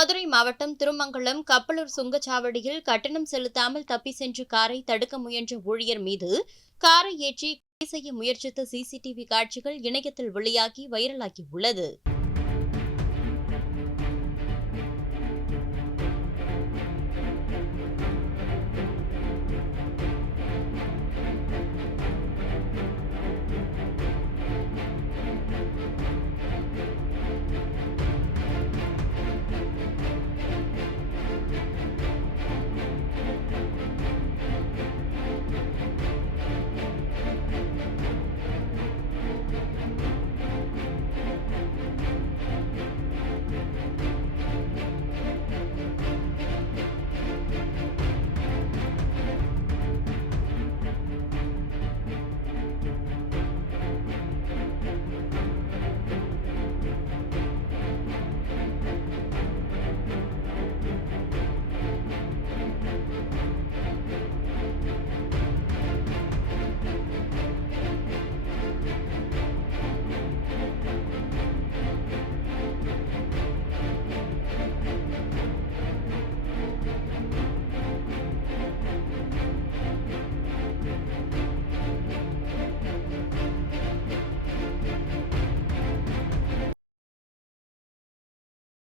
மதுரை மாவட்டம் திருமங்கலம் கப்பலூர் சுங்கச்சாவடியில் கட்டணம் செலுத்தாமல் தப்பி சென்ற காரை தடுக்க முயன்ற ஊழியர் மீது காரை ஏற்றி கொலை செய்ய முயற்சித்த சிசிடிவி காட்சிகள் இணையத்தில் வெளியாகி வைரலாகியுள்ளது